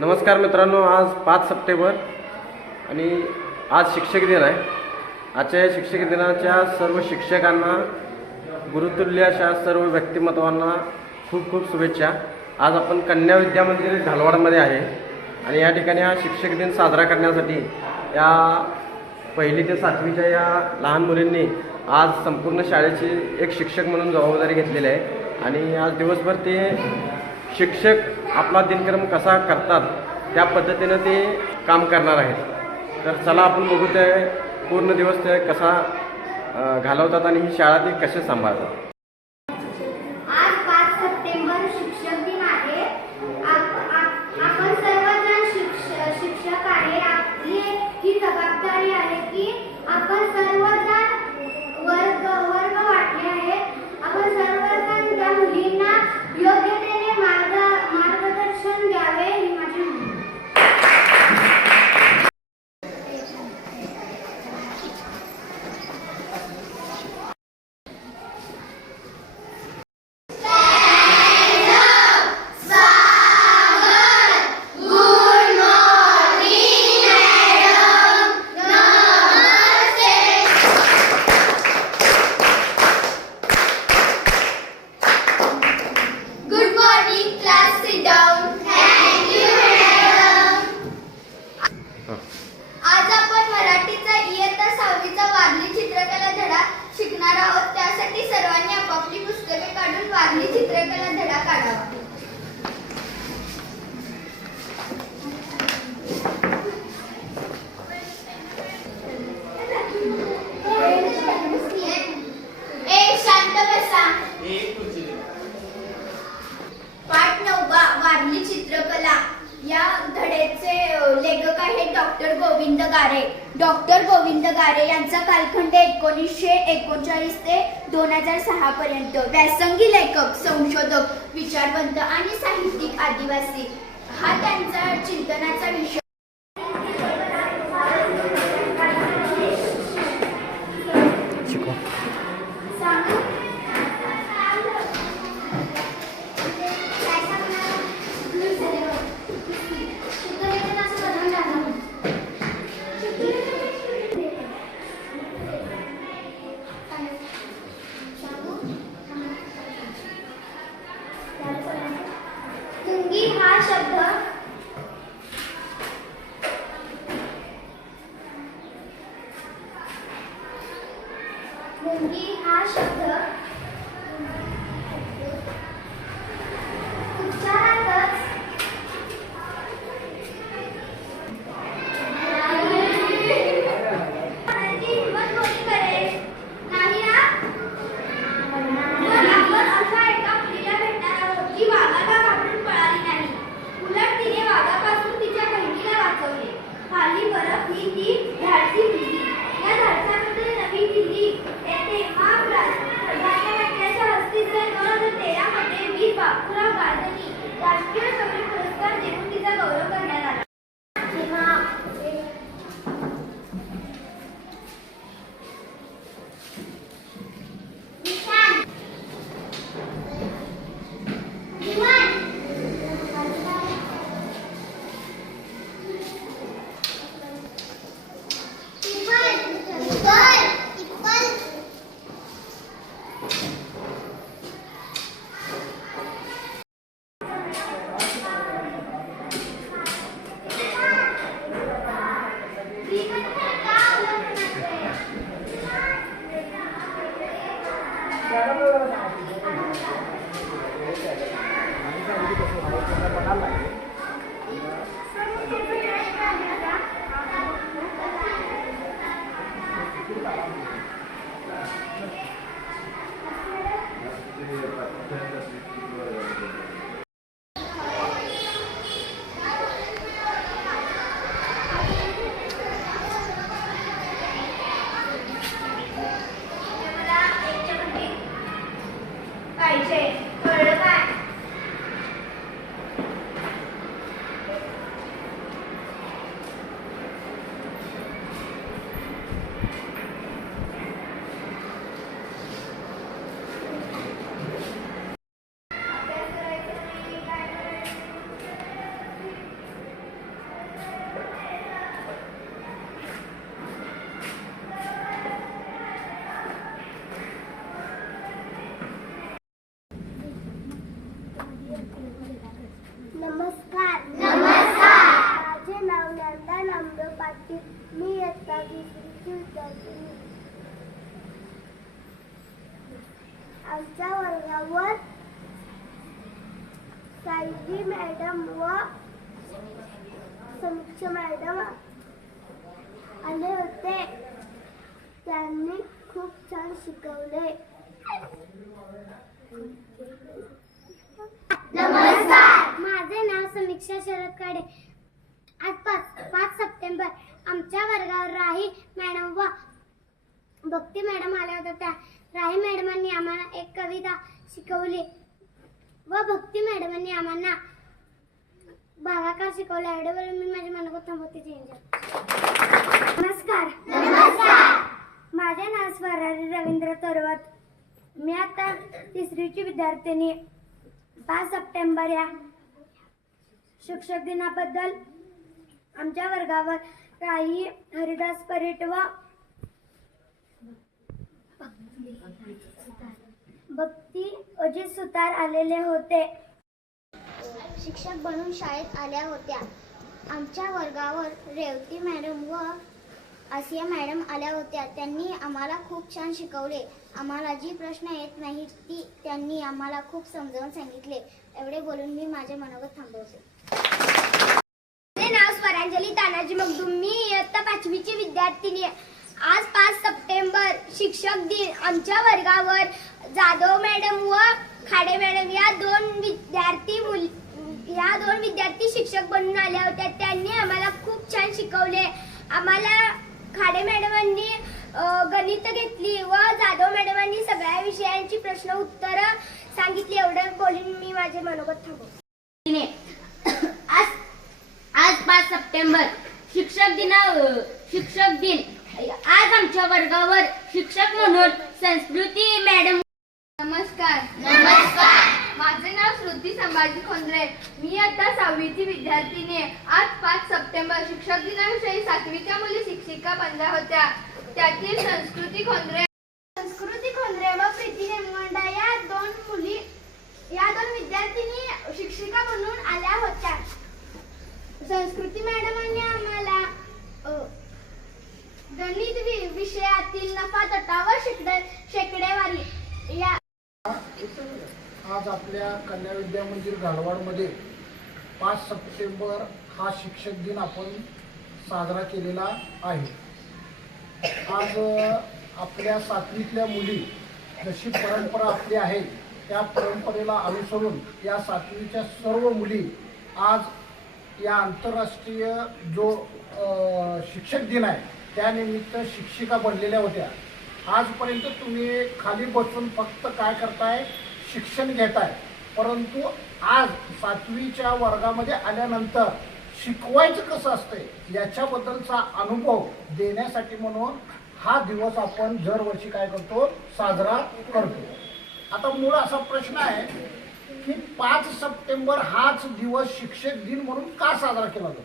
नमस्कार मित्रांनो आज पाच सप्टेंबर आणि आज शिक्षक दिन आहे. आजच्या या शिक्षक दिनाच्या सर्व शिक्षकांना गुरुतुल्य अशा सर्व व्यक्तिमत्वांना खूप खूप शुभेच्छा. आज आपण कन्या विद्या मंदिर घालवाडमध्ये आहे आणि या ठिकाणी हा शिक्षक दिन साजरा करण्यासाठी या पहिली ते सातवीच्या या लहान मुलींनी आज संपूर्ण शाळेची एक शिक्षक म्हणून जबाबदारी घेतलेली आहे. आणि आज दिवसभर ते शिक्षक आपला दिनक्रम कसा करतात त्या पद्धतीनं ते काम करणार आहेत. तर चला आपण बघू ते पूर्ण दिवस ते कसा घालवतात आणि ही शाळा ते कसे सांभाळतात. वारे यांचा कालखंड एकोणीसशे एकोणचाळीस ते दोन हजार सहा पर्यंत. व्यासंगी लेखक संशोधक विचारवंत आणि साहित्यिक आदिवासी. हा त्यांचा चिंतनाचा विषय मुंगी हा शब्द छान नमस्कार. माझे नाव समीक्षा शरद काडे. आज पाच पाच सप्टेंबर आमच्या वर्गावर राही मॅडम व भक्ती मॅडम आल्या होत्या. त्या राही मॅडमांनी आम्हाला एक कविता शिकवली व भक्ती मॅडमांनी आम्हाला भागाकार शिकवला. एवढे बोलून मी माझ्या मनात थांबवते नमस्कार. नमस्कार. माझे नाव स्वरारी रवींद्र तोरवत. मी आता तिसरीची विद्यार्थिनी. पाच सप्टेंबर या शिक्षक दिनाबद्दल आमच्या वर्गावर राई हरिदास परीट व भक्ती अजित सुतार आलेले होते. शिक्षक बनून शाळेत आल्या होत्या. आमच्या वर्गावर रेवती मॅडम व आसिया मॅडम आल्या होत्या. त्यांनी आम्हाला खूप छान शिकवले. आम्हाला जी प्रश्न येत नाही ती त्यांनी आम्हाला खूप समजावून सांगितले. एवढे बोलून मी माझे मनोगत थांबवते. माझे नाव स्वरांजली तानाजी मगदूम. मी इयत्ता पाचवीची विद्यार्थिनी आहे. आज पाच सप्टेंबर शिक्षक दिन. आमच्या वर्गावर जाधव मॅडम व खाडे मॅडम या दोन विद्यार्थी मुल या दोन विद्यार्थी शिक्षक बनून आल्या होत्या. त्यांनी आम्हाला खूप छान शिकवले. आम्हाला खाडे मॅडमांनी गणित घेतली व जाधव मॅडमांनी सगळ्या विषयांची प्रश्न उत्तर सांगितली. एवढं बोलून मी माझे मनोगत थांबवते. आज आज पाच सप्टेंबर शिक्षक दिना शिक्षक दिन. आज आमच्या वर्गावर शिक्षक म्हणून संस्कृती मॅडम नमस्कार. नमस्कार. माझे नाव श्रुती संभाजी खोंद्रे. मी आता सहावीची विद्यार्थिनी आहे. आज सप्टेंबर शिक्षक दिनाविषयी सातवीच्या मुली शिक्षिका बनल्या होत्या. त्यातील संस्कृती खोंद्रे संस्कृती खोंद्रे व प्रीती नेमगंडा या दोन मुली या दोन विद्यार्थिनी शिक्षिका बनून आल्या होत्या. संस्कृती मॅडमांनी आम्हाला गणित विषयातील नफा तटा व शेकडे शेकडेवारी या आज आपल्या कन्या विद्या मंदिर गाढवाडमध्ये पाच सप्टेंबर हा शिक्षक दिन आपण साजरा केलेला आहे. आज आपल्या सातवीतल्या मुली जशी परंपरा आपली आहे त्या परंपरेला अनुसरून या सातवीच्या सर्व मुली आज या आंतरराष्ट्रीय जो शिक्षक दिन आहे त्यानिमित्त शिक्षिका बनलेल्या होत्या. आजपर्यंत तुम्ही खाली बसून फक्त काय करताय शिक्षण घेताय. परंतु आज सातवीच्या वर्गामध्ये आल्यानंतर शिकवायचं कसं असतंय? याच्याबद्दलचा अनुभव देण्यासाठी म्हणून हा दिवस आपण दरवर्षी काय करतो? साजरा करतो. आता मूळ असा प्रश्न आहे की पाच सप्टेंबर हाच दिवस शिक्षक दिन म्हणून का साजरा केला जातो?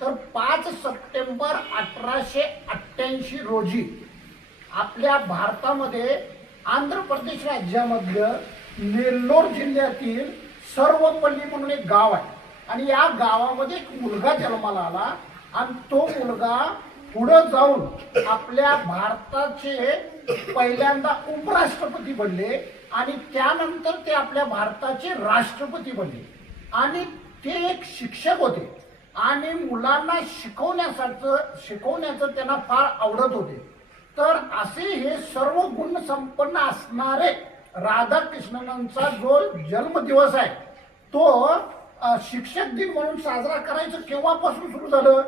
तर पाच सप्टेंबर अठराशे अठ्ठ्याऐंशी रोजी आपल्या भारतामध्ये आंध्र प्रदेश राज्यामधलं नेल्लोर जिल्ह्यातील सर्वपल्ली म्हणून एक गाव आहे. आणि या गावामध्ये एक मुलगा जन्माला आला आणि तो मुलगा पुढं जाऊन आपल्या भारताचे पहिल्यांदा उपराष्ट्रपती बनले आणि त्यानंतर ते आपल्या भारताचे राष्ट्रपती बनले. आणि ते एक शिक्षक होते. आणि मुलांना शिकवण्यासाठी शिकवण्याचं त्यांना फार आवडत होते. तर असे हे सर्व गुण संपन्न असणारे राधाकृष्णनांचा जो जन्मदिवस आहे तो शिक्षक दिन म्हणून साजरा करायचं केव्हापासून सुरू झालं?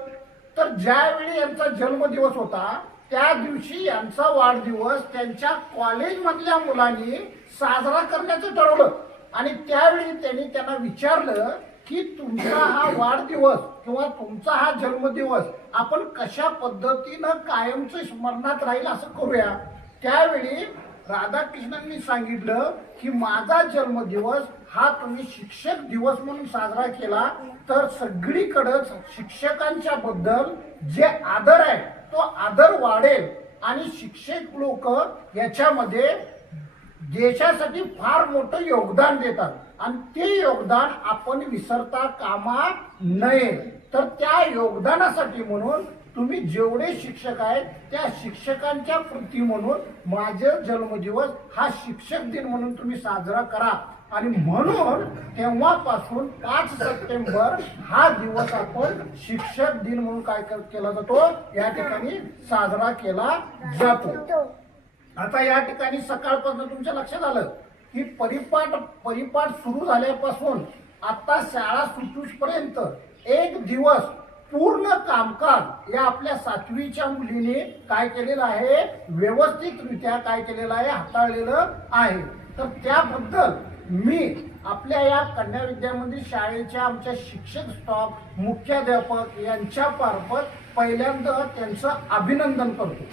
तर ज्यावेळी यांचा जन्मदिवस होता त्या दिवशी यांचा वाढदिवस त्यांच्या कॉलेजमधल्या मुलांनी साजरा करण्याचं ठरवलं. आणि त्यावेळी त्यांनी त्यांना विचारलं की तुमचा हा वाढदिवस किंवा तुमचा हा जन्मदिवस आपण कशा पद्धतीनं कायमचं स्मरणात राहील असं करूया? त्यावेळी राधाकृष्णांनी सांगितलं की माझा जन्मदिवस हा तुम्ही शिक्षक दिवस म्हणून साजरा केला तर सगळीकडंच शिक्षकांच्या बद्दल जे आदर आहे तो आदर वाढेल. आणि शिक्षक लोक याच्यामध्ये देशासाठी फार मोठं योगदान देतात. आणि ते योगदान आपण विसरता कामा नये. तर त्या योगदानासाठी म्हणून तुम्ही जेवढे शिक्षक आहेत त्या शिक्षकांच्या कृती म्हणून माझे जन्मदिवस हा शिक्षक दिन म्हणून तुम्ही साजरा करा. आणि म्हणून तेव्हापासून पाच सप्टेंबर हा दिवस आपण शिक्षक दिन म्हणून काय केला जातो? या ठिकाणी साजरा केला जातो. आता या ठिकाणी सकाळपासून तुमच्या लक्षात आलं की परिपाठ परिपाठ सुरू झाल्यापासून आता शाळा सुटूपर्यंत एक दिवस पूर्ण कामकाज या आपल्या सातवीच्या मुलीने काय केलेलं आहे? व्यवस्थितरित्या काय केलेलं आहे? हाताळलेलं आहे. तर त्याबद्दल मी आपल्या या कन्या विद्यामंदिर शाळेच्या आमच्या शिक्षक स्टॉफ मुख्याध्यापक यांच्या मार्फत पहिल्यांदा त्यांचं अभिनंदन करतो.